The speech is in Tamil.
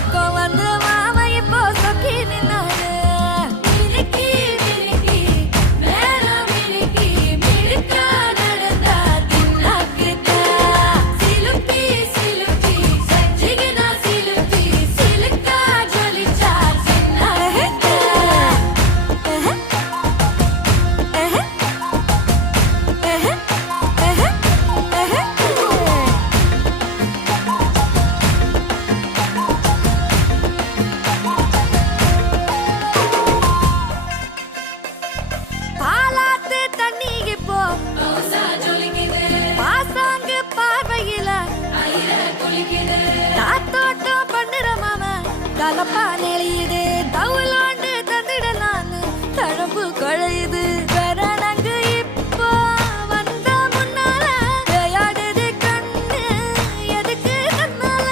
வெக்கம் வந்து மாமா இப்போ சொக்கி நின்னாரு. மினுக்கி மினுக்கி மேல மினுக்கி மினுக்கா நடந்தா தின்னாக்குதா. சிலுப்பி சிலுப்பி செஞ்சிகினா சிலுப்பி சிலுக்கா ஜொலிச்சா சின்னாக்குதா. பாலாத்து தண்ணி இப்போ பாசாங்கு பார்வையில காத்தோட்டம் பண்ணுற மாம கலப்பா நெளிய